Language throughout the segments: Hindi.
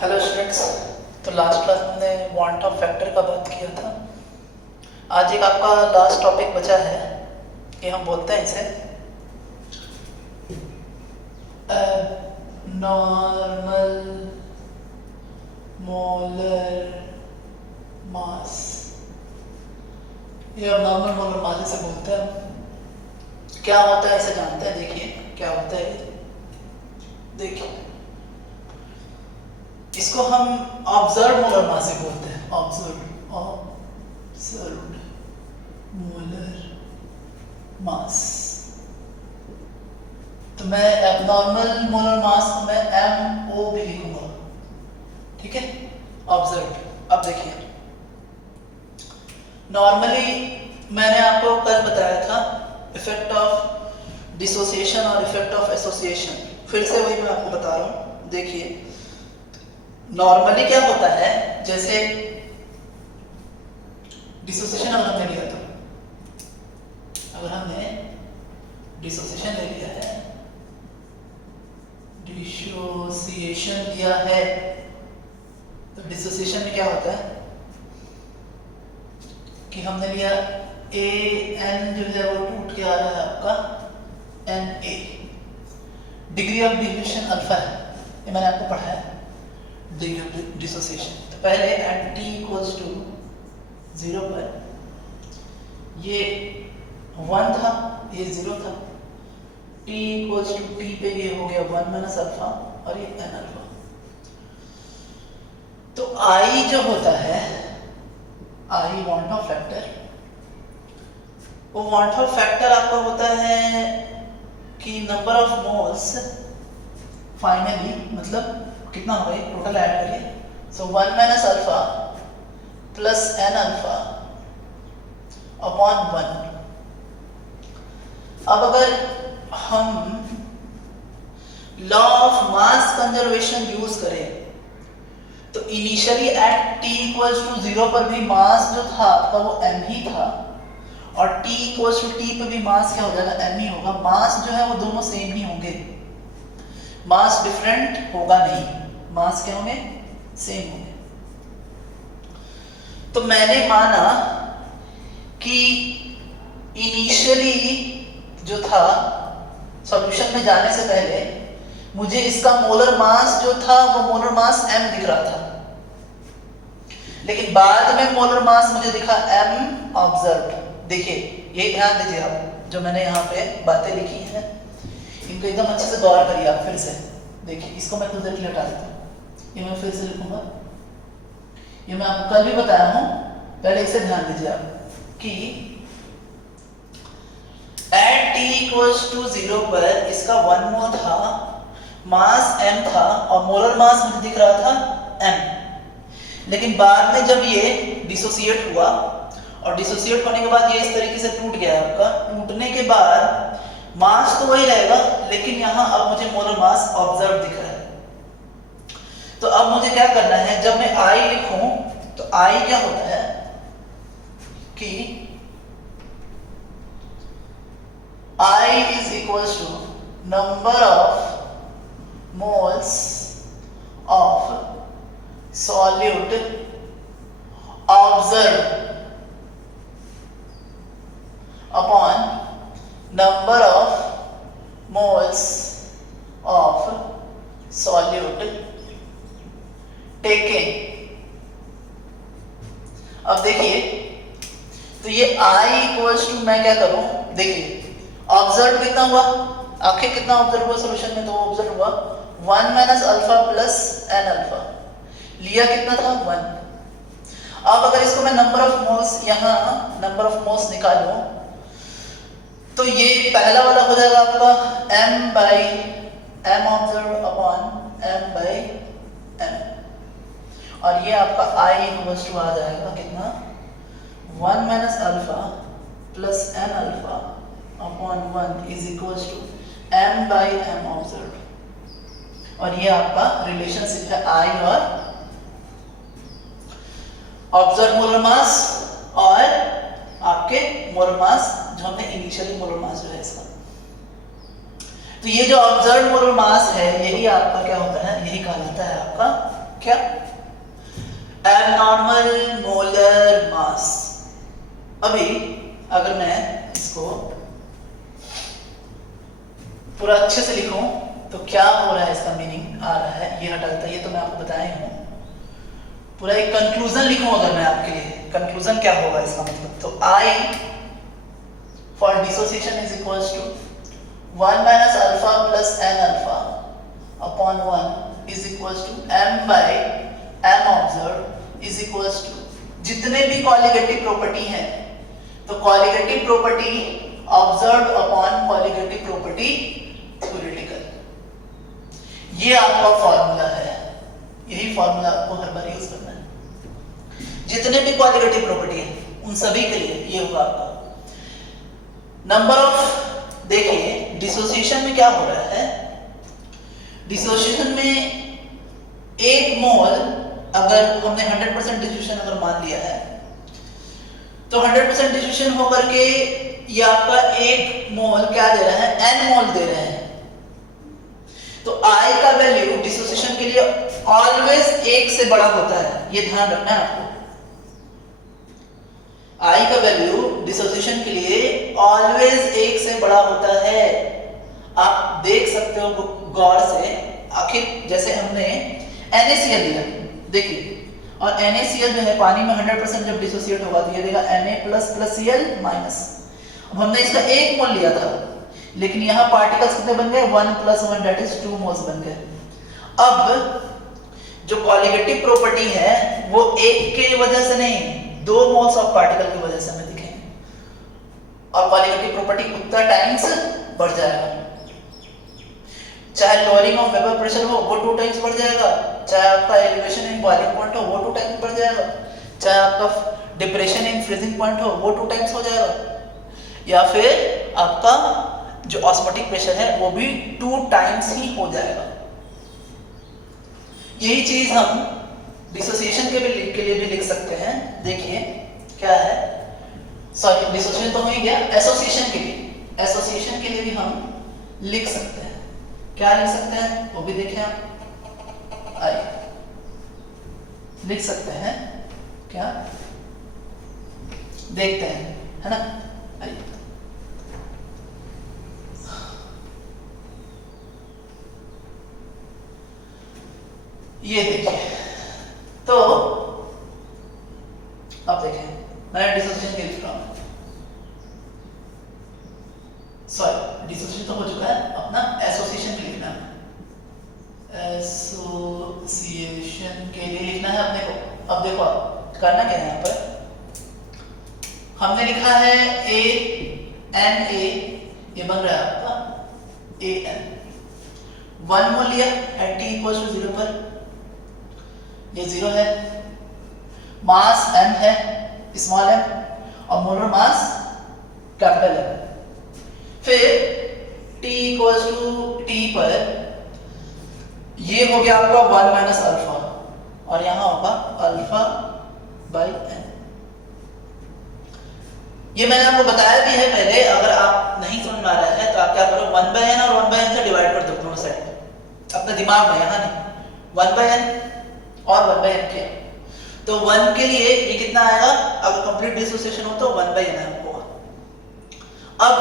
Hello students. तो लास्ट क्लास में हमने वांट ऑफ फैक्टर का बात किया था। आज एक आपका लास्ट टॉपिक बचा है कि हम बोलते हैं इसे नॉर्मल मोलर मास। ये अब नॉर्मल मोलर मास से बोलते हैं। क्या होता है इसे जानते हैं। देखिए क्या होता है। देखिए इसको हम ऑब्जर्व मोलर मास से बोलते हैं। Observed molar mass. तो मैं एबनॉर्मल मोलर मास को मैं MO भी लिखूंगा, ठीक है। ऑब्जर्व्ड। अब देखिए नॉर्मली मैंने आपको कल बताया था इफेक्ट ऑफ डिसोसिएशन और इफेक्ट ऑफ एसोसिएशन। फिर से वही मैं आपको बता रहा हूँ। देखिए नॉर्मली क्या होता है, जैसे डिसोसिएशन अगर हमने लिया तो अगर हमने डिसोसिएशन ले लिया है, डिसोसिएशन लिया है तो डिसोसिएशन में क्या होता है कि हमने लिया AN जो है वो टूट के आ रहा है आपका NA। Degree of dissociation alpha है, ये मैंने आपको पढ़ा है डिग्री ऑफ डिसोसिएशन। तो पहले एट t इक्वल्स टू 0 पर ये 1 था, ये 0 था। t इक्वल्स टू t पे ये हो गया 1 माइनस अल्फा और ये n अल्फा। तो I जो होता है I वांट ऑफ फैक्टर, वो वांट ऑफ फैक्टर आपका होता है कि नंबर ऑफ मोल्स फाइनली, मतलब कितना हो गया टोटल ऐड करिए। So 1 minus alpha plus n alpha upon 1। अब अगर हम law of mass conservation use करें तो initially at t equals to 0 पर भी मास जो था आपका वो m ही था, और t इक्वल्स टू t पे भी मास क्या हो जाएगा, m ही होगा। मास जो है वो दोनों सेम ही होंगे, मास डिफरेंट होगा नहीं, मास क्या होंगे, सेम होंगे। तो मैंने माना कि इनिशियली जो था सॉल्यूशन में जाने से पहले मुझे इसका मोलर मास जो था वो मोलर मास m दिख रहा था, लेकिन बाद में मोलर मास मुझे दिखा m ऑब्जर्व्ड। देखिए ये ध्यान दीजिए आप, जो मैंने यहाँ पे बातें लिखी हैं इनको एकदम अच्छे से गौर करिए आप। फिर से देखिए, इसको मैं कुछ देर के लिए हटा देता हूँ, ये मैं फिर से लिखूंगा। ये मैं आपको कल भी बताया हूँ, पहले इसे ध्यान दीजिए आप कि एट t इक्वल्स टू 0 पर इसका 1 मोल था, मास m था और मोलर मास मुझे दिख रहा था m। लेकिन बाद में जब ये डिसोसिएट हुआ और डिसोसिएट होने के बाद ये इस तरीके से टूट गया आपका, टूटने के बाद मास तो वही रहेगा, लेकिन यहाँ अब मुझे मोलर मास ऑब्जर्व दिख रहा है। तो अब मुझे क्या करना है, जब मैं I लिखूं तो I क्या होता है कि I is equals to number of moles of solute observed upon number of moles of solute taken। अब देखिए, तो ये I इक्वल्स टू मैं क्या करूं, देखिए ऑब्जर्व कितना हुआ, आखिर कितना ऑब्जर्व हुआ सोल्यूशन में, तो वो ऑब्जर्व हुआ 1 minus alpha plus n alpha. लिया कितना था 1। अब अगर इसको मैं नंबर ऑफ मोल्स, यहाँ नंबर ऑफ मोल्स निकालूं तो ये पहला वाला हो जाएगा आपका m by m observe upon m by m, और ये आपका I इक्वल्स टू आ जाएगा कितना 1 minus alpha plus n alpha upon 1 is equals to m by m observe. और ये आपका रिलेशनशिप है I और ऑब्जर्व मोलर मास और आपके मोलर मास जो हमने इनिशियली मोलर मास जो है इसका। तो ये जो ऑब्जर्व मोलर मास है यही आपका क्या होता है, यही कहलाता है आपका क्या? Abnormal molar mass. अभी अगर मैं इसको पूरा अच्छे से लिखूं तो क्या हो रहा है, इसका मीनिंग आ रहा है, ये हटा देता है, ये तो मैं आपको बताया हूं। पूरा एक कंक्लूजन लिखूं अगर मैं आपके लिए, कंक्लूजन क्या होगा इसका मतलब, तो I for dissociation is equals to 1 minus alpha plus n alpha upon 1 is equals to m by m observed is equals to जितने भी कॉलिगेटिव प्रॉपर्टी हैं, तो colligative property observed upon colligative property theoretical, ये आपका फॉर्मूला है। यही फॉर्मूला आपको हर बार यूज करना है। जितने भी क्वालिटेटिव प्रॉपर्टी है उन सभी के लिए ये होगा आपका नंबर ऑफ। देखिए डिसोसिएशन में क्या हो रहा है, डिसोसिएशन में एक मोल अगर हमने 100% डिसोसिएशन अगर मान लिया है तो 100% डिसोसिएशन होकर के ये आपका एक मोल क्या दे रहा है, n मोल दे रहे हैं। तो I का वैल्यू डिसोसिएशन के लिए ऑलवेज एक से बड़ा होता है, ये ध्यान रखना है आपको। I का वैल्यू डिसोसिएशन के लिए ऑलवेज एक से बड़ा होता है। आप देख सकते हो गौर से, आखिर जैसे हमने NaCl लिया, देखिए, और NaCl जो है पानी में 100% जब डिसोसिएट होगा तो ये देगा Na++Cl-। अब हमने इसका एक मोल लिया था, लेकिन यहाँ पार्टिकल्स कितने बन गए, 1 + 1 दैट इज 2 मोल्स बन गए। अब जो कॉलिगेटिव प्रॉपर्टी है वो एक के वजह से नहीं, 2 मोल्स ऑफ पार्टिकल की वजह से हमें दिखेंगे, और कॉलिगेटिव प्रॉपर्टी उतना टाइम्स बढ़ जाएगा। चाहे लोअरिंग ऑफ वेपर प्रेशर हो वो 2 टाइम्स बढ़ जाएगा, चाहे आपका एलिवेशन इन बॉइलिंग पॉइंट हो वो 2 टाइम्स बढ़ जाएगा, चाहे आपका डिप्रेशन इन फ्रीजिंग पॉइंट हो वो 2 टाइम्स हो जाएगा, या फिर आपका जो ऑस्मोटिक प्रेशर है वो भी 2 टाइम्स ही हो जाएगा। यही चीज हम डिसोसिएशन के लिए भी लिख सकते हैं। देखिए क्या है, सॉरी डिसोसिएशन तो हो ही गया, एसोसिएशन के लिए, एसोसिएशन के लिए भी हम लिख सकते हैं। क्या लिख सकते हैं वो भी देखें आप, आइए लिख सकते हैं, क्या देखते हैं, है ना, आइए। ये देखिए, तो अब देखें मैं डिसोसिएशन के लिख रहा हूं, सॉरी डिसोसिएशन तो हो चुका है, अपना एसोसिएशन के लिखना है, एसोसिएशन के लिए लिखना है अपने को। अब देखो करना क्या है, यहाँ पर हमने लिखा है ANA, ये बन रहा है आपका AN, 1 मोल लिया एट T = 0 पर, ये 0 है, मास m है स्मॉल m, और मोलर मास कैपिटल M। फिर T = T पर ये हो गया आपका 1 माइनस अल्फा, और यहां होगा α/n। ये मैंने आपको बताया भी है पहले, अगर आप नहीं समझ में आ रहा है तो आप क्या करो, 1/n और 1/n से डिवाइड कर दो दोनों साइड अपने दिमाग में, यहां नहीं, 1/n और 1/n के, तो 1 के लिए ये कितना आएगा, अगर कंप्लीट डिसोसिएशन हो तो 1/n होगा। अब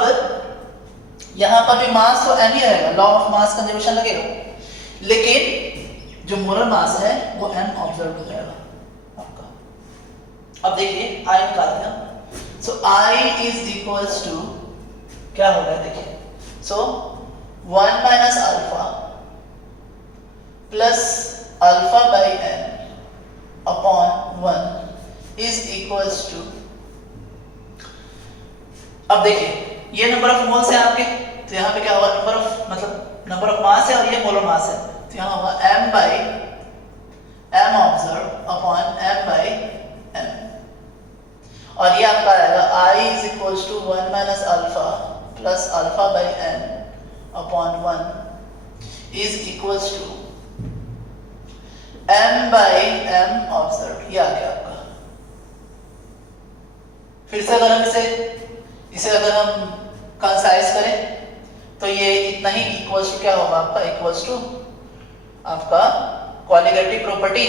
यहां पर भी मास तो m ही रहेगा, लॉ ऑफ मास कंजर्वेशन लगेगा, लेकिन जो मोलर मास है वो m ऑब्जर्व हो जाएगा आपका। अब देखिए I निकालते हैं, so I is equals to क्या हो रहा है, देखिए, so 1 minus alpha plus α/n upon 1 is equals to, अब देखिए ये नंबर ऑफ मोल्स है आपके, तो यहाँ पे क्या होगा, नंबर ऑफ मतलब नंबर ऑफ मास है और ये मोलर मास है, तो यहाँ होगा m/m ऑब्जर्व अपॉन m/m, और ये आपका आएगा I is equals to 1 minus alpha plus α/n upon 1 is equals to m/m observe. ये आ गया आपका। फिर से अगर हम इसे अगर हम कंसाइज करें तो ये इतना ही इक्वल्स टू क्या होगा आपका, इक्वल्स टू आपका colligative property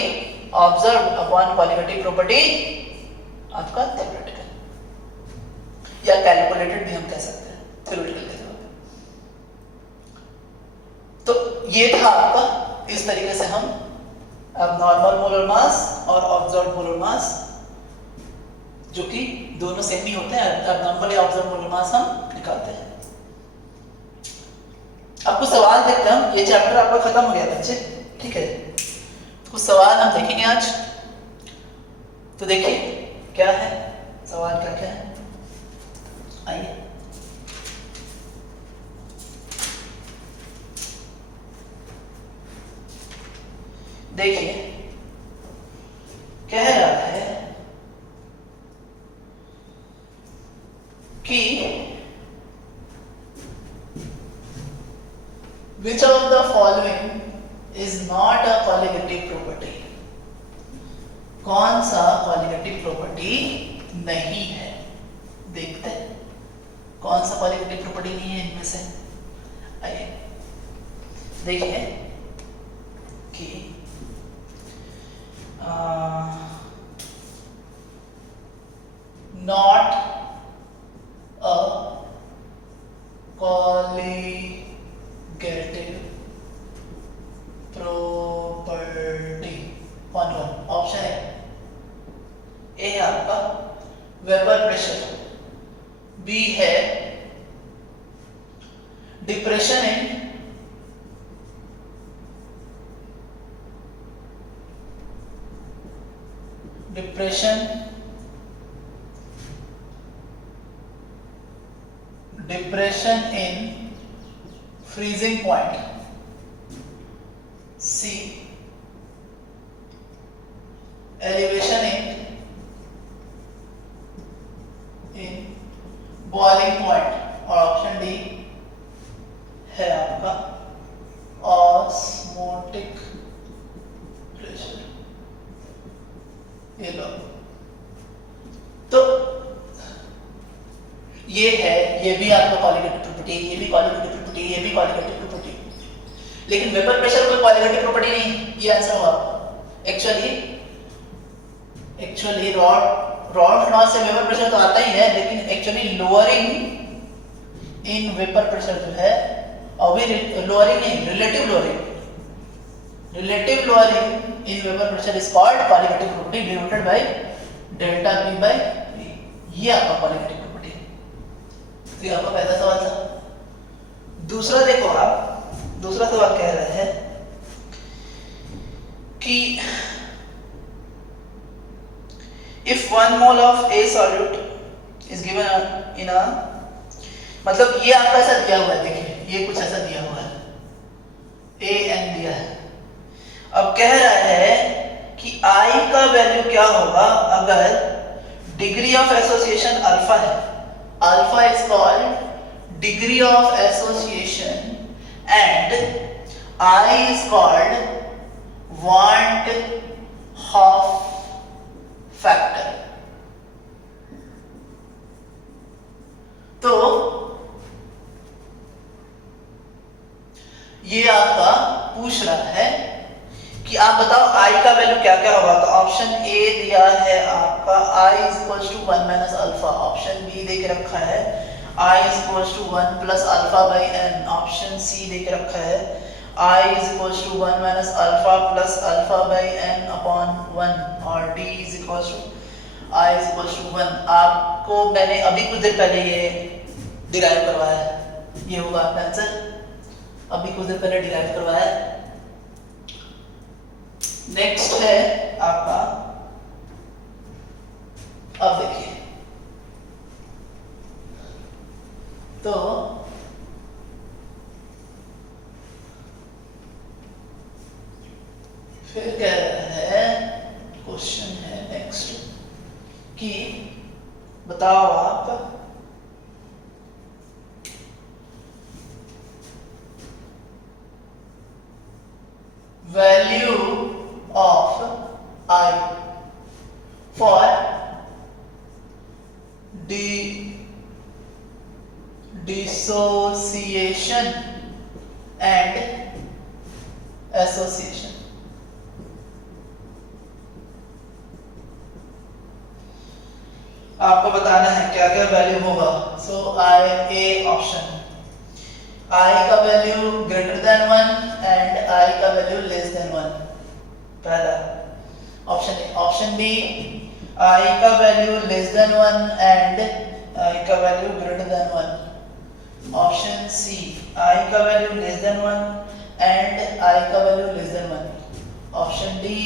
observe upon colligative property आपका थ्योरेटिकल या कैलकुलेटेड भी हम कह सकते हैं, थ्योरेटिकल के तौर पे। तो ये था आपका, इस तरीके से हम अब नॉर्मल मोलर मास और ऑब्जर्व मोलर मास, जो कि दोनों सेम ही होते हैं, अब नॉर्मल या ऑब्जर्व मोलर मास हम निकालते हैं। अब कुछ सवाल देखते हैं हम, ये चैप्टर आपका खत्म हो गया बच्चे, ठीक है। कुछ सवाल हम देखेंगे आज, तो देखिए क्या है सवाल, क्या क्या है, आइए। देखिए कह रहा है कि which of the following is not a colligative property, कौन सा colligative property नहीं है, देखते हैं कौन सा colligative property नहीं है इनमें से। आइए देखिए कि not a colligative property, कौन कौन ऑप्शन है, ए है आपका वेबर प्रेशर, बी है depression in depression in freezing point, C elevation in boiling point, और ऑप्शन डी है आपका ऑस्मोटिक प्रेशर। ये लो, तो ये है, ये भी आपका कॉलीगेटिव प्रॉपर्टी, ये भी कॉलीगेटिव प्रॉपर्टी, ये भी कॉलीगेटिव प्रॉपर्टी, लेकिन वेपर प्रेशर कोई कॉलीगेटिव प्रॉपर्टी नहीं, ये आंसर हुआ। एक्चुअली रॉड लॉ से वेपर प्रेशर तो आता ही है, लेकिन actually lowering in vapour pressure जो है, और भी लोअरिंग नहीं, relative lowering in vapor pressure is called colligative property denoted by delta P by V, ये आपका colligative property है। तो ये आपका पहला सवाल था। दूसरा देखो आप, दूसरा सवाल कह रहे हैं कि if 1 mole of A solute is given in a, मतलब ये आपका ऐसा दिया हुआ है, देखिए ये कुछ ऐसा दिया हुआ है, AN दिया है। अब कह रहा है कि I का वैल्यू क्या होगा अगर डिग्री ऑफ एसोसिएशन अल्फा है, alpha is called degree of association and I is called want half factor। तो ये आपका पूछ रहा है कि आप बताओ I का वैल्यू क्या क्या होगा। तो ऑप्शन ए दिया है आपका I is equals to 1 minus alpha, option B दे के रखा है I is equals to 1 plus alpha by n, option C दे के रखा है I is equals to 1 minus alpha plus alpha by n upon 1, और D is equals to I is equals to 1। आपको मैंने अभी कुछ देर पहले ये डिराइव करवाया है, ये होगा आपका आंसर, अभी कुछ देर पहले डिराइव करवाया है। नेक्स्ट है आपका, अब देखिए, तो फिर कह रहा है, क्वेश्चन है नेक्स्ट कि बताओ आप value of I for dissociation and association। आपको बताना है क्या क्या वैल्यू होगा। सो आई ए ऑप्शन, आई का value greater than 1 and I का वैल्यू लेस देन 1, पहला option A. Option B, I का value less than 1 and I का value greater than 1। Option C, I का value less than 1 and I का value less than 1। Option D,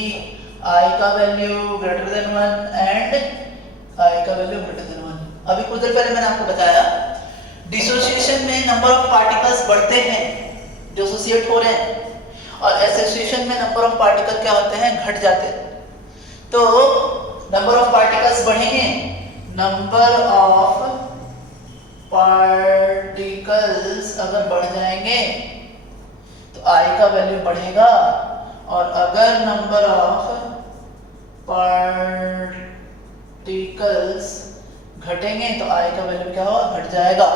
I का value greater than 1 and I का वैल्यू ग्रेटर देन 1। अभी कुछ देर पहले मैंने आपको बताया डिसोसिएशन में नंबर ऑफ पार्टिकल्स बढ़ते हैं जो एसोसिएट हो रहे हैं, और एसोसिएशन में नंबर ऑफ पार्टिकल क्या होते हैं, घट जाते हैं। तो नंबर ऑफ पार्टिकल्स बढ़ेंगे, नंबर ऑफ पार्टिकल्स अगर बढ़ जाएंगे तो आई का वैल्यू बढ़ेगा, और अगर नंबर ऑफ पार्टिकल्स घटेंगे तो आई का वैल्यू क्या होगा, घट जाएगा।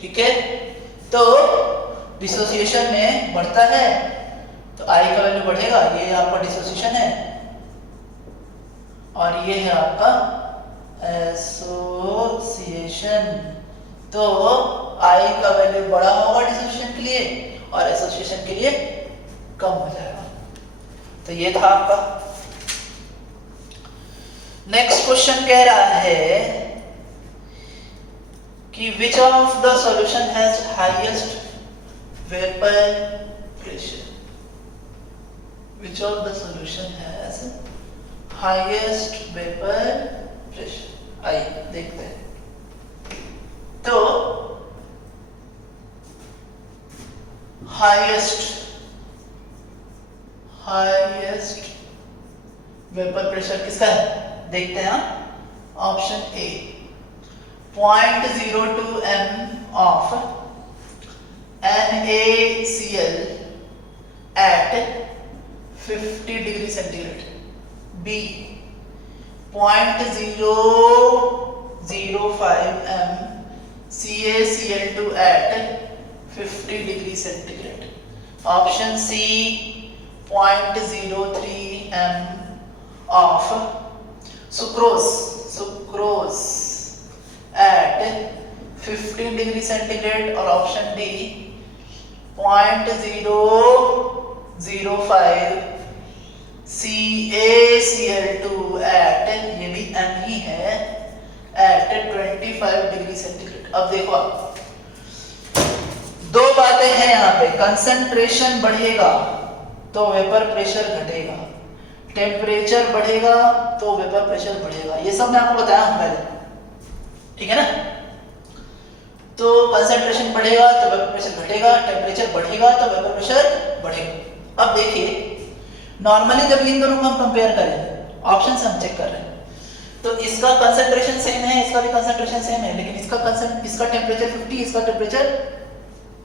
ठीक है, तो डिसोसिएशन में बढ़ता है तो आई का वैल्यू बढ़ेगा, ये आपका डिसोसिएशन है, और ये है आपका एसोसिएशन। तो आई का वैल्यू बड़ा होगा डिसोसिएशन के लिए और एसोसिएशन के लिए कम हो जाएगा। तो ये था आपका। नेक्स्ट क्वेश्चन कह रहा है कि विच of the solution has highest vapour pressure, which of the solution has highest vapour pressure. आइए देखते हैं। तो हाईएस्ट वेपर प्रेशर किसका है, देखते हैं। Option A, 0.02 m of NaCl at 50 degree centigrade. B, 0.005 m CaCl2 at 50 degree centigrade. Option C, 0.03 m of sucrose at 15 degree centigrade, और ऑप्शन डी 0.005 CaCl2 at, ये भी m ही है, at 25 डिग्री सेंटीग्रेड। अब देखो आप, दो बातें हैं यहाँ पे, कंसंट्रेशन बढ़ेगा तो वेपर प्रेशर घटेगा, टेम्परेचर बढ़ेगा तो वेपर प्रेशर बढ़ेगा। ये सब मैं आपको बताया हूं पहले, ठीक है ना। तो कंसंट्रेशन बढ़ेगा तो वेपर प्रेशर घटेगा, टेम्परेचर बढ़ेगा तो वेपर प्रेशर बढ़ेगा। अब देखिए, नॉर्मली जब इन दोनों को हम कंपेयर करें, ऑप्शन से हम चेक कर रहे हैं, तो इसका कंसंट्रेशन सेम है, इसका भी कंसंट्रेशन सेम है, लेकिन इसका टेम्परेचर 50, इसका टेम्परेचर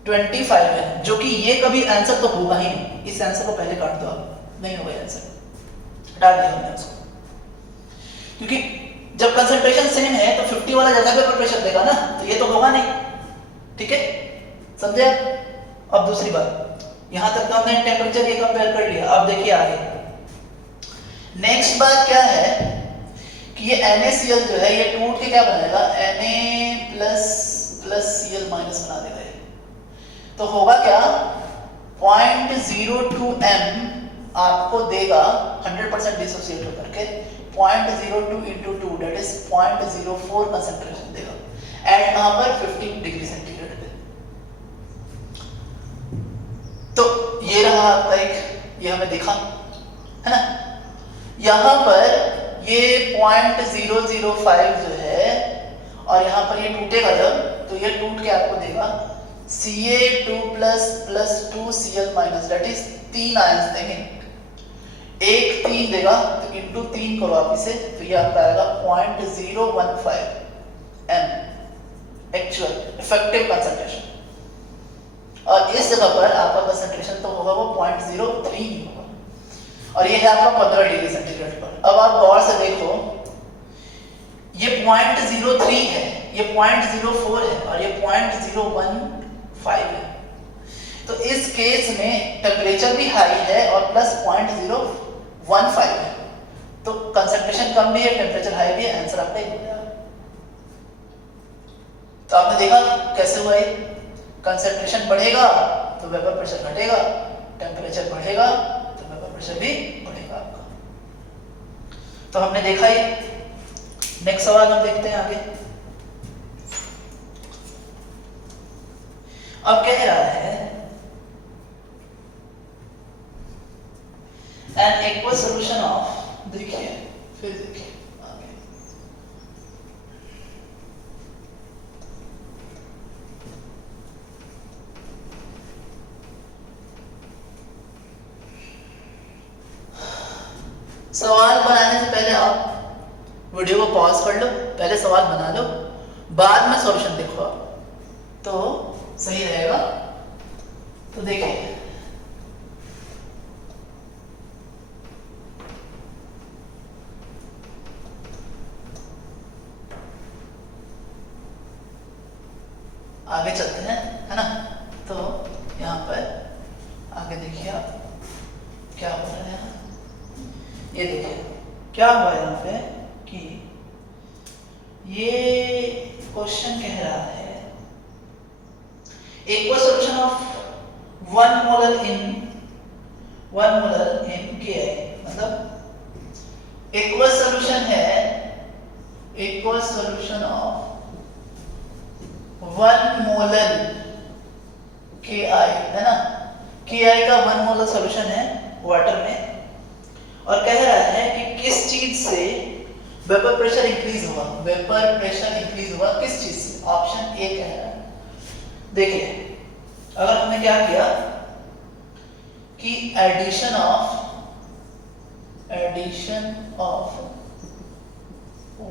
25 है, जो कि ये कभी आंसर तो होगा ही नहीं। इस आंसर को पहले काट दो, आप नहीं होगा आंसर, हटा दिया हमने उसको, क्योंकि जब कंसंट्रेशन सेम है तो 50 वाला ज्यादा वेपर प्रेशर देगा ना, तो ये तो होगा नहीं। ठीक है, समझे। अब दूसरी बात, यहां तक तो हमने टेम्परेचर ये कंपेयर कर लिया। अब देखिए आगे, नेक्स्ट बात क्या है कि ये NaCl जो है ये टूट के क्या बनाएगा, Na+Cl- बना देगा। तो होगा क्या, 0.02 m आपको देगा 100% डिसोसिएट होकर के 0.02 into 2 दैट इज 0.04 कंसंट्रेशन देगा एट कहां पर, 50 डिग्री सेंटीग्रेड पे। तो ये रहा आपका एक, ये हमें दिखा है ना। यहां पर ये 0.005 जो है, और यहां पर ये टूटेगा जब, तो ये टूट के आपको देगा Ca2++2Cl- दैट इज 3 आयंस देंगे, एक 3 देगा तो इंटू 3 करो आप इसे, तो ये आपका आएगा 0.015 m एक्चुअल इफेक्टिव कंसंट्रेशन, और इस जगह पर आपका कंसंट्रेशन तो होगा वो 0.03 ही होगा, और ये है आपका 15 डिग्री सेंटीग्रेड पर। अब आप गौर से देखो, ये 0.03 है, ये 0.04 है, और ये 0.015 है। तो इस केस में टेम्परेचर भी हाई है और प्लस 0.015 है, तो कंसंट्रेशन कम भी है, टेम्परेचर हाई भी है, आंसर आपका एक हो गया। तो आपने देखा कैसे हुआ ये, कंसंट्रेशन बढ़ेगा तो वेपर प्रेशर घटेगा, टेम्परेचर बढ़ेगा तो वेपर प्रेशर भी बढ़ेगा आपका। तो हमने देखा ये। नेक्स्ट सवाल हम देखते हैं आगे। अब कह रहा है एन एक्वस सोल्यूशन ऑफ, देखिए फिर देखिए आगे, सवाल बनाने से पहले आप वीडियो को पॉज कर लो, पहले सवाल बना लो, बाद में सॉल्यूशन देखो आप, तो सही रहेगा। तो देखिए आगे चलते हैं, है ना। तो यहाँ पर आगे देखिए आप क्या हो रहा है यहाँ, ये देखिए क्या हुआ यहाँ पे कि ये क्वेश्चन कह रहा है aqueous solution of 1 molar in KI, मतलब एक्वस सोल्यूशन है, aqueous solution of 1 molar KI, है ना। KI का 1 मोलर सोल्यूशन है वाटर में, और कह रहा है कि किस चीज से वेपर प्रेशर इंक्रीज हुआ, वेपर प्रेशर इंक्रीज हुआ किस चीज से। ऑप्शन ए कह रहा है, देखिए अगर हमने क्या किया कि एडिशन ऑफ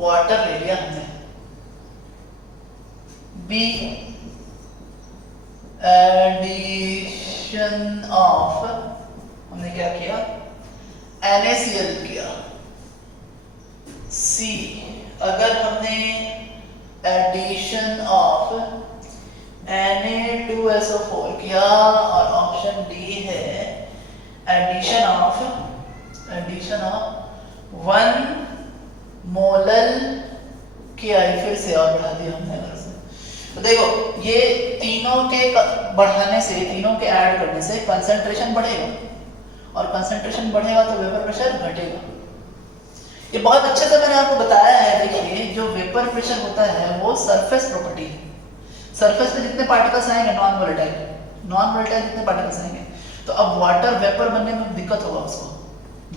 वाटर ले लिया हमने, बी एडिशन ऑफ, हमने क्या किया NaCl किया, सी अगर हमने एडिशन ऑफ Na2SO4 किया, और ऑप्शन डी है एडिशन ऑफ 1 मोलर KI, फिर से और बढ़ा दिया हमने अगर से। तो देखो ये तीनों के बढ़ाने से, तीनों के ऐड करने से कंसंट्रेशन बढ़ेगा, और कंसंट्रेशन बढ़ेगा तो वेपर प्रेशर घटेगा। ये बहुत अच्छे से मैंने आपको बताया है। देखिए जो वेपर प्रेशर होता है वो सरफेस प्रॉपर्टी है, सरफेस पे जितने पार्टिकल्स आएंगे नॉन वोलेटाइल जितने पार्टिकल्स आएंगे, तो अब वाटर वेपर बनने में दिक्कत होगा उसको,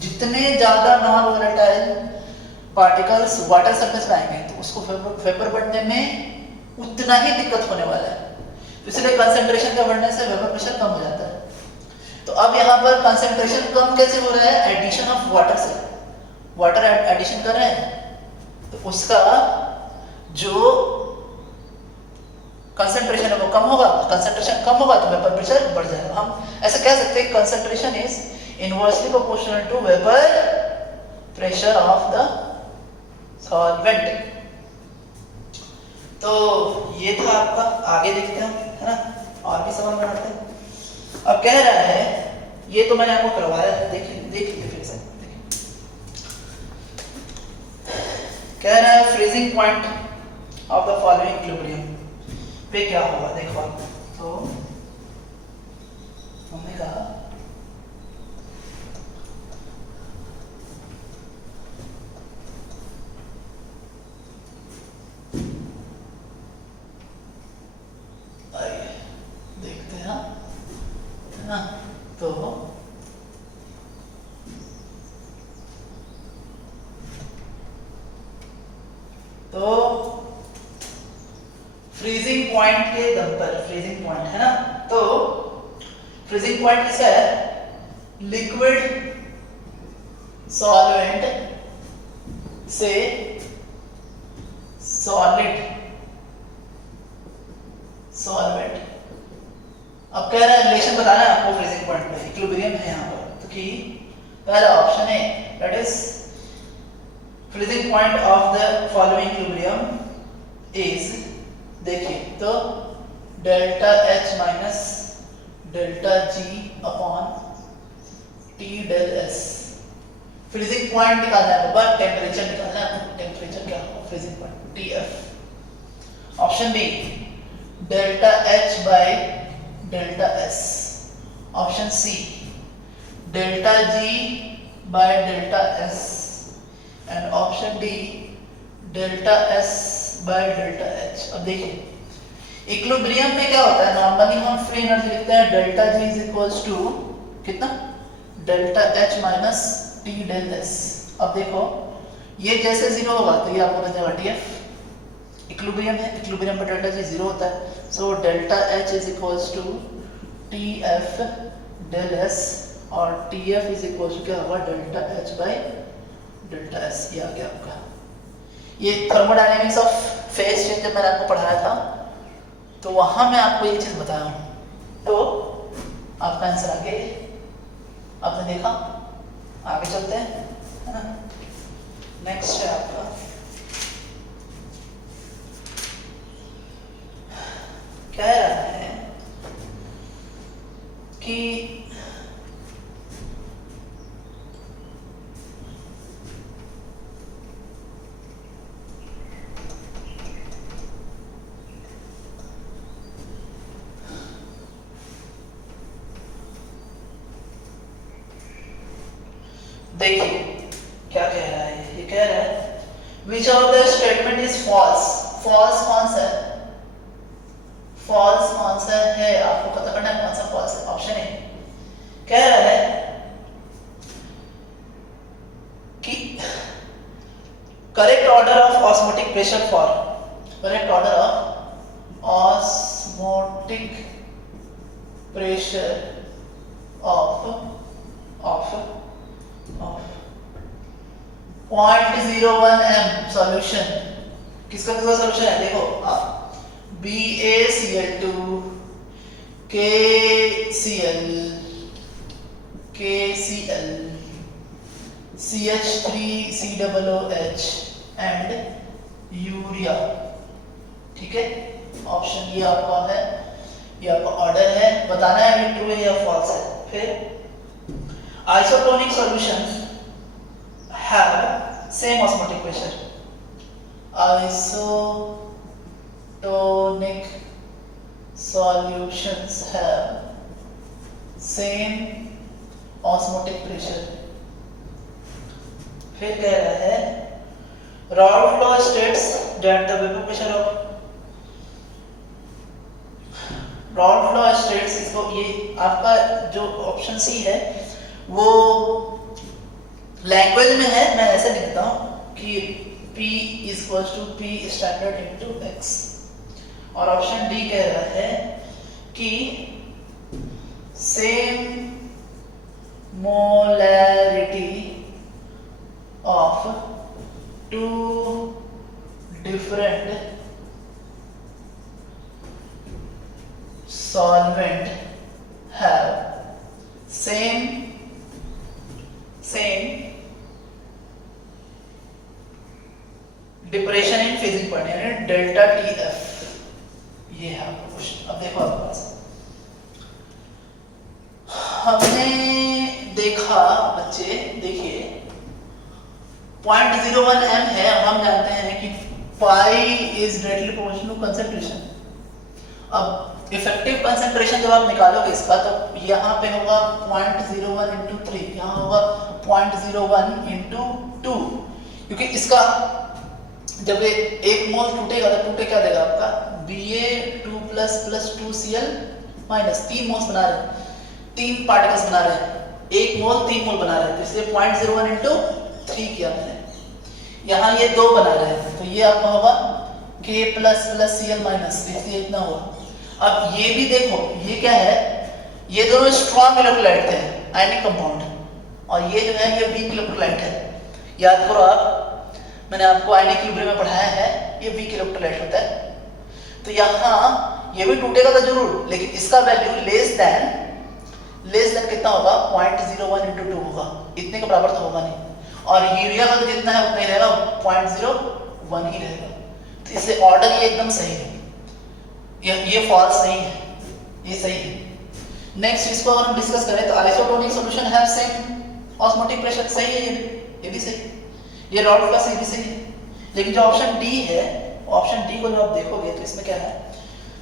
जितने ज्यादा non volatile particles water surface पे आएंगे तो उसको वेपर बनने में उतना ही दिक्कत होने वाला है। तो इसलिए कंसंट्रेशन का बढ़ने से वेपर प्रेशर कम हो जाता है। तो अब यहाँ पर कंसंट्रेशन कम कैसे हो रहा है, एडिशन ऑफ वाटर से, वाटर एडिशन कर रहे हैं तो उसका जो कंसंट्रेशन है वो कम होगा, कंसंट्रेशन कम होगा तो वेपर प्रेशर बढ़ जाएगा। हम ऐसे कह सकते हैं concentration is inversely proportional to vapour pressure of the solvent. तो ये था आपका, आगे देखते हैं, है ना, और भी सवाल बनाते हैं। अब कह रहा है, ये तो मैंने आपको करवाया है, देखिए फिर से कह रहा है freezing point of the following equilibrium पे क्या होगा, देखो आप। तो हमने कहा आइए देखते हैं, है ना। तो फ्रीजिंग पॉइंट के दम पर, फ्रीजिंग पॉइंट है ना, तो फ्रीजिंग पॉइंट किसका है, लिक्विड सॉल्वेंट से सॉलिड सॉल्वेंट। अब कह रहा है रिलेशन बताना है आपको फ्रीजिंग पॉइंट पे, इक्विलिब्रियम है यहाँ पर, तो कि पहला ऑप्शन है that is freezing point of the following equilibrium is, देखिए तो delta H minus delta G upon T del S, freezing point निकालना है बाबा, टेम्परेचर निकालना है। टेम्परेचर क्या होगा? Freezing point TF। Option B delta H by delta S। Option C delta G by delta S। And option D delta S by delta H। अब देखिए इक्विलिब्रियम में क्या होता है, नॉर्मली हम फ्री एनर्जी लिखते हैं delta G is equals to कितना, delta H minus T del S। अब देखो ये जैसे जीरो होगा तो ये आपको बन जाएगा TF। इक्विलिब्रियम है, इक्विलिब्रियम में डेल्टा G जीरो होता है, so delta H is equals to TF del S और TF इज इक्वल्स टू क्या होगा, delta H by delta S। ये आ गया आपका। ये थर्मोडायनेमिक्स ऑफ फेज चेंज जब मैंने आपको पढ़ाया था तो वहां मैं आपको ये चीज बताया हूं। तो आपका आंसर आगे आपने देखा, आगे चलते हैं, है ना। नेक्स्ट है आपका कह रहा है कि देखिए क्या कह रहा है, ये कह रहा है which of the statement is false. False कौन सा है, फॉल्स कौन सा है आपको पता करना है, कौन सा फॉल्स है। ऑप्शन ए कह रहा है कि correct order of osmotic pressure for, correct order of osmotic pressure of 0.01 m solution, किसका किसका सॉल्यूशन है देखो आप, BaCl2 KCl CH3COOH and urea. ठीक है, ऑप्शन ये आपका है, ये आपका ऑर्डर है, बताना है ये ट्रू है या फॉल्स है। फिर isotonic solution have same osmotic pressure, isotonic solutions have same osmotic pressure। फिर कह रहा है Raoult law states that the vapor pressure of Raoult law states, इसको ये आपका जो ऑप्शन सी है वो लैंग्वेज में है, मैं ऐसे लिखता हूं कि P is equals to P standard into X। और ऑप्शन डी कह रहा है कि same molarity of two different solvent have same depression in freezing point, यानी डेल्टा TF। ये है आपका क्वेश्चन। अब देखो आपके पास हमने देखा बच्चे, देखिए 0.01 m है, हम जानते हैं कि pi is directly proportional to concentration. अब इफेक्टिव कंसंट्रेशन जब आप निकालोगे इसका तो यहाँ पे होगा 0.01 into 3, यहाँ होगा 0.01 into 2, क्योंकि इसका जब ये एक मोल टूटेगा तो टूटे क्या देगा आपका Ba2 plus 2Cl minus, 3 moles बना रहे हैं, 3 पार्टिकल्स बना रहे हैं, एक मोल 3 मोल बना रहे हैं, इसलिए 0.01 into 3 किया मैंने। यहाँ ये 2 बना रहे हैं तो ये आपका होगा K प्लस Cl माइनस, इसलिए इतना होगा। अब ये भी देखो ये क्या है, ये दोनों स्ट्रॉन्ग इलेक्ट्रोलाइट थे, आयनिक कंपाउंड, और ये जो है ये वीक इलेक्ट्रोलाइट है। याद करो आप, मैंने आपको आयनिक इक्विलिब्रियम में पढ़ाया है, ये वीक इलेक्ट्रोलाइट होता है। तो यहाँ ये भी टूटेगा तो जरूर, लेकिन इसका वैल्यू लेस देन कितना होगा 0.01 into 2 होगा, इतने का बराबर तो होगा नहीं। और यूरिया का तो जितना है उतना ही रहेगा, 0.01 ही रहेगा। तो इससे ऑर्डर ये एकदम सही है, ये फॉल्स नहीं है, ये सही है। नेक्स्ट इसको अगर हम डिस्कस करें तो isotonic solution have same osmotic pressure, सही है ये भी। ये भी सही, ये रॉल्फ का सही भी सही है। लेकिन जो ऑप्शन डी है, ऑप्शन डी को जो आप देखोगे तो इसमें क्या है,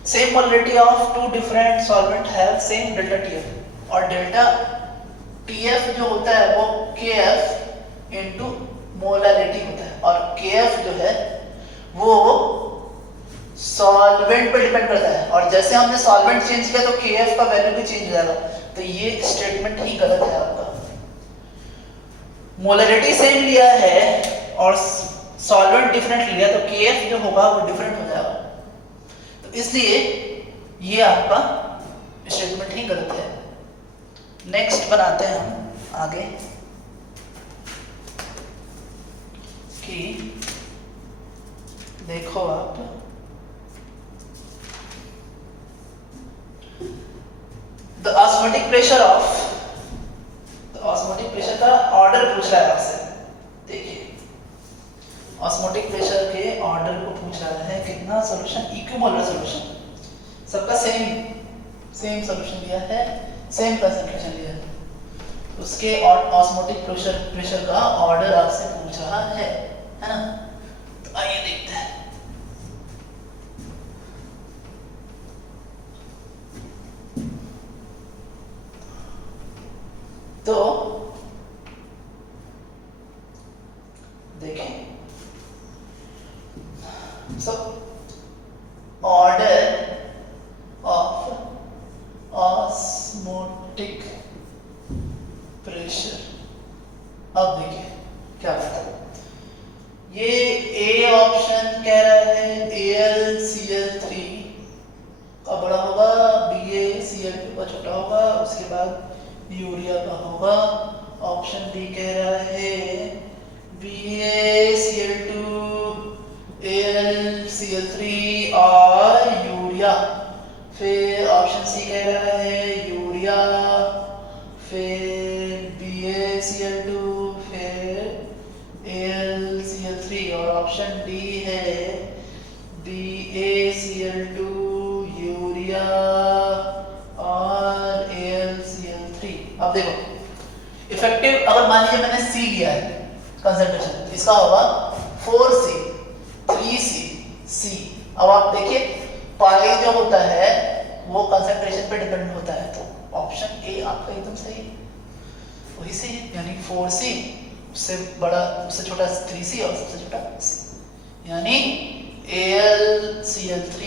same molarity of two different solvent have same delta TF, और डेल्टा टीएफ जो होता है वो केएफ इनटू मोलारिटी होता है, और केएफ जो है वो सॉल्वेंट पे डिपेंड करता है, और जैसे हमने सॉल्वेंट चेंज किया तो केएफ का वैल्यू भी चेंज हो जाएगा। तो ये स्टेटमेंट ही गलत है आपका। मोलरिटी सेम लिया है और सॉल्वेंट डिफरेंट लिया तो केएफ जो होगा वो डिफरेंट हो जाएगा, तो इसलिए ये आपका स्टेटमेंट ही गलत है। नेक्स्ट बनाते हैं हम आगे कि देखो आप the osmotic pressure of, osmotic pressure का ऑर्डर पूछ रहा है आपसे। देखिए ऑस्मोटिक प्रेशर के ऑर्डर को पूछ रहा है, कितना सॉल्यूशन, इक्विमोलर सॉल्यूशन, सबका सेम सॉल्यूशन दिया है, सेम कंसंट्रेशन दिया है, उसके ऑस्मोटिक प्रेशर का ऑर्डर आपसे पूछ रहा है ना। तो आइए देखते हैं। तो देखें, so order of osmotic pressure, अब देखिए क्या कहता है, ये ए ऑप्शन कह रहा है AlCl3 का बड़ा होगा, BaCl2 का छोटा होगा, उसके बाद यूरिया का होगा। ऑप्शन डी कह रहा है BaCl2 AlCl3 और यूरिया, फिर ऑप्शन सी कह रहा है यूरिया, फिर BaCl2, फिर AlCl3, और ऑप्शन डी है BaCl2 यूरिया और AlCl3। अब देखो इफेक्टिव, अगर मान लीजिए मैंने सी लिया है कंसंट्रेशन, इसका होगा 4C 3C C। अब आप देखिए पाई जो होता है वो कंसंट्रेशन पे डिपेंड होता है, तो ऑप्शन ए आपका एकदम सही है, वही सही है, यानी 4C, उससे बड़ा उससे छोटा 3C और सबसे छोटा C, यानी AlCl3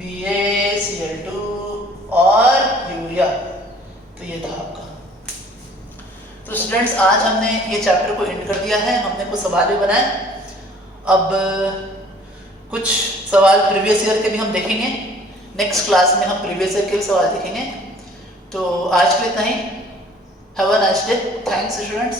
BaCl2 और यूरिया। तो ये था आपका। तो स्टूडेंट्स आज हमने ये चैप्टर को एंड कर दिया है, हमने कुछ सवाल भी बनाए, अब कुछ सवाल प्रीवियस ईयर के भी हम देखेंगे, नेक्स्ट क्लास में हम प्रीवियस ईयर के भी सवाल देखेंगे। तो आज के लिए इतना ही। Have a nice day, thanks students.